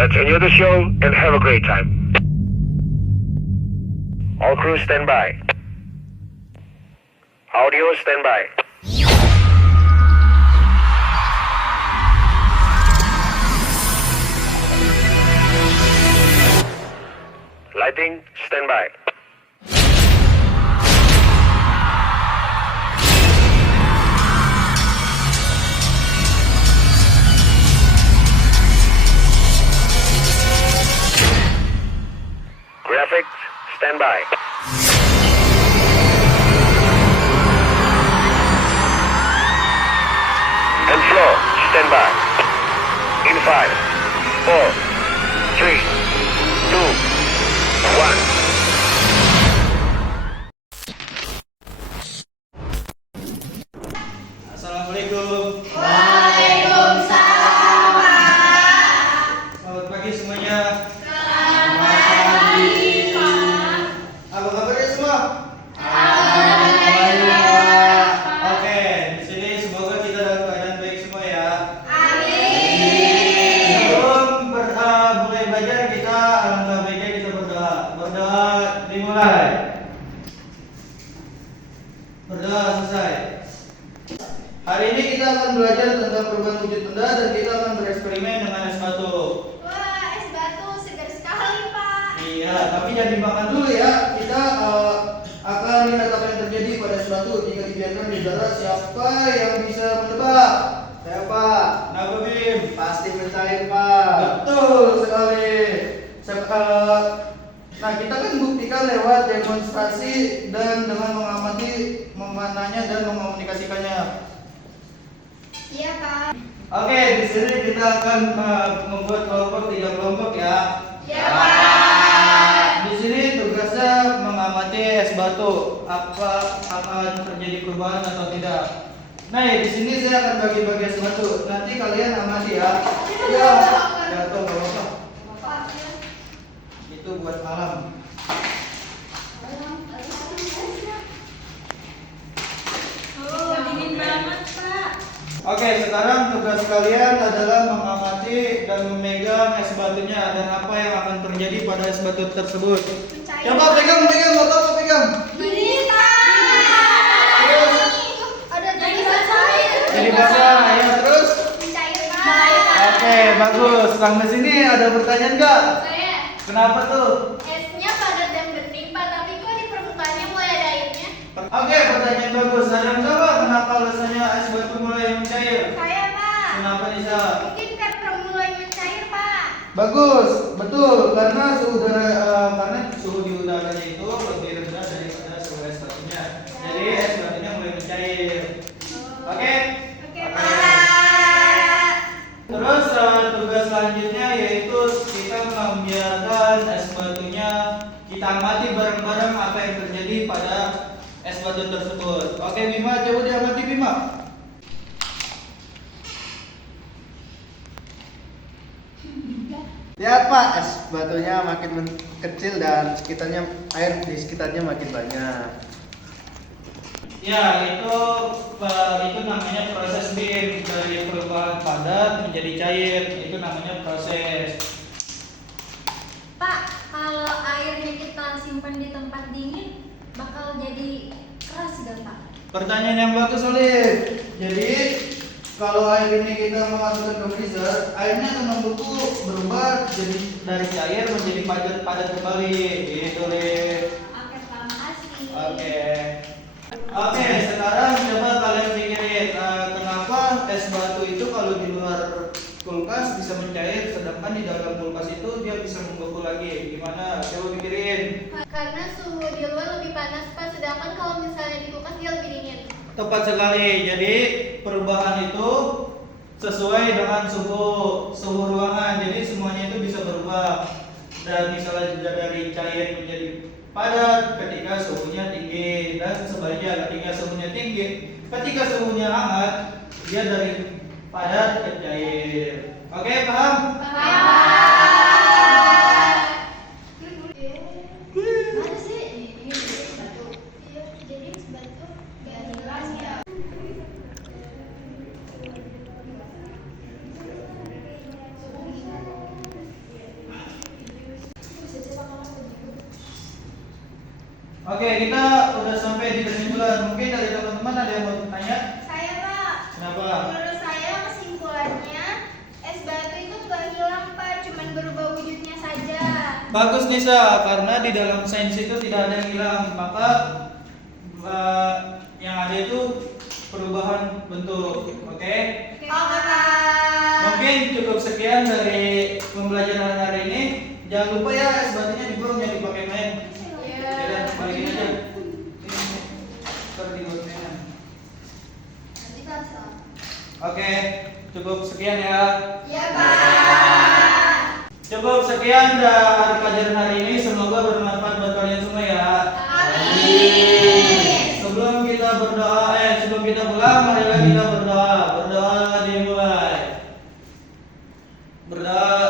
Let's enjoy the show and have a great time. All crew stand by. Audio stand by. Lighting stand by. Graphics stand by. And floor stand by. In 5, 4, 3, 2, 1. Assalamualaikum. Waalaikumsalam, Pak. Selamat pagi semuanya. Selamat pagi, Pak. Apa kabarnya semua? Alhamdulillah. Oke, di sini semoga kita dalam keadaan baik semua ya. Amin. Sebelum mulai belajar kita alangkah baiknya kita berdoa. Berdoa dimulai. Berdoa selesai. Hari ini kita akan belajar tentang perubahan wujud benda dan kita akan bereksperimen dengan es batu. Wah, es batu segar sekali, Pak. Iya, tapi jangan dimakan dulu ya. Kita akan lihat apa yang terjadi pada es batu jika dibiarkan di udara. Siapa yang bisa menebak? Saya Pak. Kenapa Bim? Pasti mencair, Pak. Betul sekali. Nah, kita kan buktikan lewat demonstrasi dan dengan mengamati memananya dan mengomunikasikannya. Iya, Pak. Oke, di sini kita akan membuat kelompok 3 kelompok ya. Ya, Pak. Di sini tugasnya mengamati es batu. Apa akan terjadi perubahan atau tidak? Nah, di sini saya akan bagi-bagi es batu. Nanti kalian amati ya. Ya, jatuh nggak apa-apa. Pak. Itu buat malam. Oh, dingin banget, Pak. Oke, sekarang tugas kalian adalah mengamati dan memegang es batunya dan apa yang akan terjadi pada es batu tersebut. Mencair. Coba pegang, nggak apa-apa pegang. Ini, Pak. Terus? Ada jadi cair. Jadi basah, ya terus. Mencair, Pak. Oke, bagus. Sampai sini ada pertanyaan nggak? Saya Kenapa tuh? esnya padat dan bening, Pak, tapi kok di permukaannya mulai ada airnya? Oke, pertanyaan bagus. Ada yang tahu nggak kenapa alasannya es batu mulai mencair? Saya, Pak. Kenapa Nisa? Mungkin karena mulai mencair, Pak. Bagus, betul. Karena suhu di udaranya itu lebih rendah daripada suhu es batunya. Jadi es batunya mulai mencair. Oke? Oke, Pak. Terus tugas selanjutnya yaitu kita membiarkan es batunya kita amati bareng-bareng apa yang terjadi pada es batu tersebut. Oke Bima, coba diamati Bima. Lihat Pak, es batunya makin kecil dan sekitarnya air di sekitarnya makin banyak. Ya, itu namanya proses BIM, dari perubahan padat menjadi cair. Itu namanya proses. Pak, kalau airnya kita simpan di tempat dingin, bakal jadi keras gak, Pak? Pertanyaan yang bagus Oleh. Jadi kalau air ini kita memasukkan ke freezer, airnya akan membeku, berubah jadi dari cair menjadi padat kembali. Gitu deh. Oke, Pak, makasih. Oke, sekarang coba kalian pikirin kenapa es batu itu kalau di luar kulkas bisa mencair, sedangkan di dalam kulkas itu dia bisa membeku lagi. Gimana? Coba pikirin. Karena suhu di luar lebih panas, Pak, sedangkan kalau misalnya di kulkas dia lebih dingin. Tepat sekali. Jadi perubahan itu sesuai dengan suhu ruangan. Jadi semuanya itu bisa berubah. Dan misalnya juga dari cair menjadi padat ketika suhunya tinggi, dan sebaliknya ketika suhunya tinggi, ketika suhunya hangat dia dari padat ke cair. Oke, paham? Mana sih? Ini batu. Iya, jadi batu gak jelas ya. Oke, kita udah sampai di kesimpulan. Mungkin dari teman-teman ada yang mau tanya? Saya Pak. Kenapa? Menurut saya kesimpulannya es batu itu nggak hilang Pak, cuman berubah wujudnya saja. Bagus Nisa, karena di dalam sains itu tidak ada yang hilang, maka yang ada itu perubahan bentuk. Oke? Oke Pak. Mungkin cukup sekian dari pembelajaran hari ini. Jangan lupa ya es batunya dibuang, jangan dipakai main. Iya. Ya, balikin aja. Ini ntar dibuat mainan. Nanti basah. Oke, cukup sekian ya. Iya Pak. Cukup sekian dari pelajaran hari ini. Semoga bermanfaat buat kalian semua ya. Amin. Sebelum kita berdoa, sebelum kita pulang, marilah kita berdoa. Berdoa dimulai. Berdoa